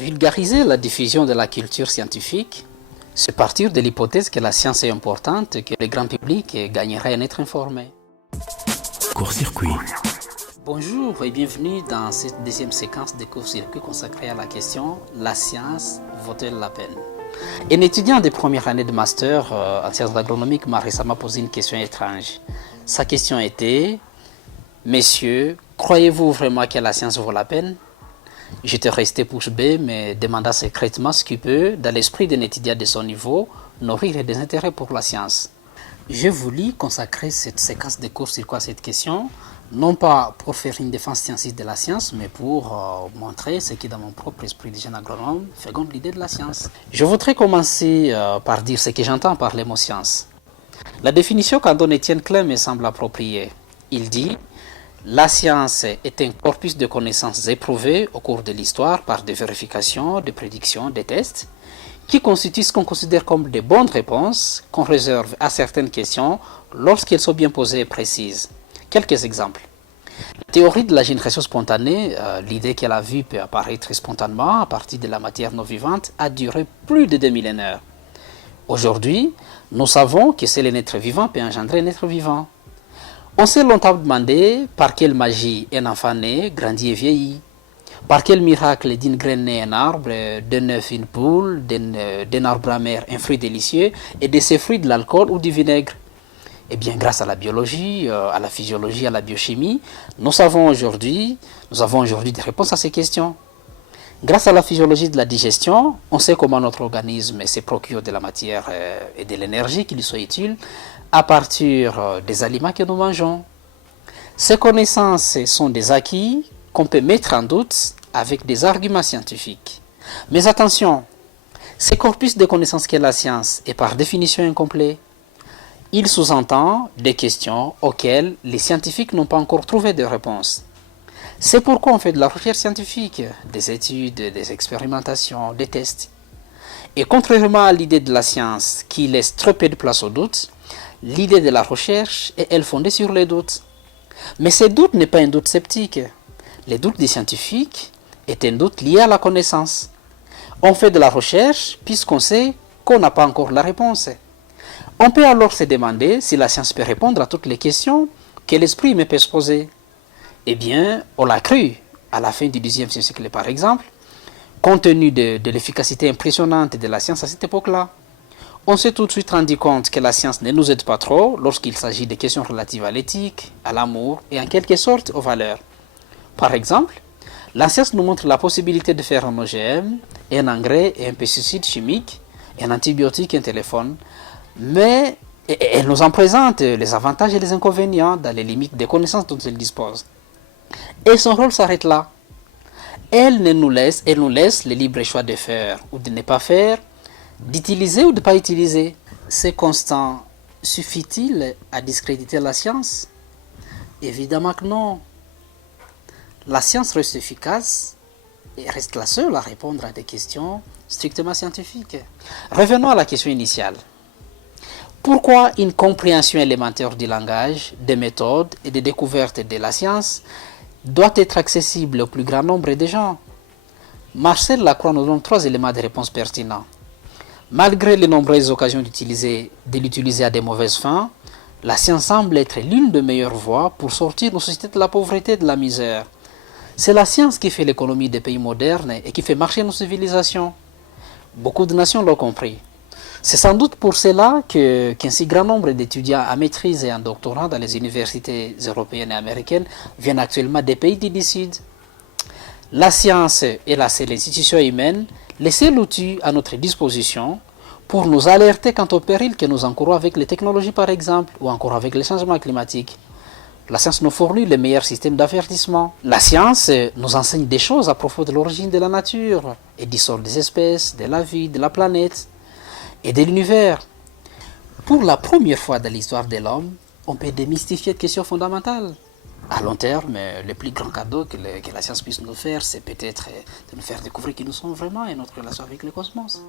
Vulgariser la diffusion de la culture scientifique, c'est partir de l'hypothèse que la science est importante et que le grand public gagnerait à être informé. Court-circuit. Bonjour et bienvenue dans cette deuxième séquence de court-circuit consacrée à la question « La science vaut-elle la peine ?» Un étudiant de première année de master en sciences agronomiques m'a récemment posé une question étrange. Sa question était « Messieurs, croyez-vous vraiment que la science vaut la peine ?» J'étais resté bouche bée, mais demanda secrètement ce qui peut, dans l'esprit d'un étudiant de son niveau, nourrir des intérêts pour la science. J'ai voulu consacrer cette séquence de court-circuit à cette question, non pas pour faire une défense scientifique de la science, mais pour montrer ce qui, dans mon propre esprit de jeune agronome, féconde l'idée de la science. Je voudrais commencer par dire ce que j'entends par le mot science. La définition qu'en donne Étienne Klein me semble appropriée. Il dit « La science est un corpus de connaissances éprouvées au cours de l'histoire par des vérifications, des prédictions, des tests, qui constituent ce qu'on considère comme de bonnes réponses qu'on réserve à certaines questions lorsqu'elles sont bien posées et précises. » Quelques exemples. La théorie de la génération spontanée, l'idée qu'elle a vue peut apparaître spontanément à partir de la matière non vivante, a duré plus de 2 millénaires. Aujourd'hui, nous savons que seul un être vivant peut engendrer un être vivant. On s'est longtemps demandé par quelle magie un enfant naît, grandit et vieillit. Par quel miracle d'une graine naît un arbre, d'un œuf une poule, d'un arbre amer un fruit délicieux et de ces fruits de l'alcool ou du vinaigre. Eh bien, grâce à la biologie, à la physiologie, à la biochimie, nous avons aujourd'hui des réponses à ces questions. Grâce à la physiologie de la digestion, on sait comment notre organisme se procure de la matière et de l'énergie qui lui soit utile à partir des aliments que nous mangeons. Ces connaissances sont des acquis qu'on peut mettre en doute avec des arguments scientifiques. Mais attention, ce corpus de connaissances qu'est la science est par définition incomplet. Il sous-entend des questions auxquelles les scientifiques n'ont pas encore trouvé de réponse. C'est pourquoi on fait de la recherche scientifique, des études, des expérimentations, des tests. Et contrairement à l'idée de la science qui laisse trop peu de place au doute, l'idée de la recherche est elle fondée sur les doutes. Mais ce doute n'est pas un doute sceptique. Le doute des scientifiques est un doute lié à la connaissance. On fait de la recherche puisqu'on sait qu'on n'a pas encore la réponse. On peut alors se demander si la science peut répondre à toutes les questions que l'esprit humain peut se poser. Eh bien, on l'a cru à la fin du XIXe siècle par exemple, compte tenu de l'efficacité impressionnante de la science à cette époque-là. On s'est tout de suite rendu compte que la science ne nous aide pas trop lorsqu'il s'agit de questions relatives à l'éthique, à l'amour et en quelque sorte aux valeurs. Par exemple, la science nous montre la possibilité de faire un OGM, un engrais et un pesticide chimique, un antibiotique et un téléphone, mais elle nous en présente les avantages et les inconvénients dans les limites des connaissances dont elle dispose. Et son rôle s'arrête là. Elle nous laisse le libre choix de faire ou de ne pas faire, d'utiliser ou de ne pas utiliser. C'est constant. Suffit-il à discréditer la science? Évidemment que non. La science reste efficace et reste la seule à répondre à des questions strictement scientifiques. Revenons à la question initiale. Pourquoi une compréhension élémentaire du langage, des méthodes et des découvertes de la science doit être accessible au plus grand nombre de gens? Marcel Lacroix nous donne 3 éléments de réponse pertinents. Malgré les nombreuses occasions de l'utiliser à de mauvaises fins, la science semble être l'une des meilleures voies pour sortir nos sociétés de la pauvreté et de la misère. C'est la science qui fait l'économie des pays modernes et qui fait marcher nos civilisations. Beaucoup de nations l'ont compris. C'est sans doute pour cela qu'un si grand nombre d'étudiants à maîtrise et en doctorat dans les universités européennes et américaines viennent actuellement des pays du Sud. La science est la seule institution humaine, le seul outil à notre disposition pour nous alerter quant aux périls que nous encourons avec les technologies par exemple, ou encore avec les changements climatiques. La science nous fournit les meilleurs systèmes d'avertissement. La science nous enseigne des choses à propos de l'origine de la nature et du sort des espèces, de la vie, de la planète et de l'univers. Pour la première fois dans l'histoire de l'homme, on peut démystifier de questions fondamentales. À long terme, le plus grand cadeau que la science puisse nous faire, c'est peut-être de nous faire découvrir qui nous sommes vraiment et notre relation avec le cosmos.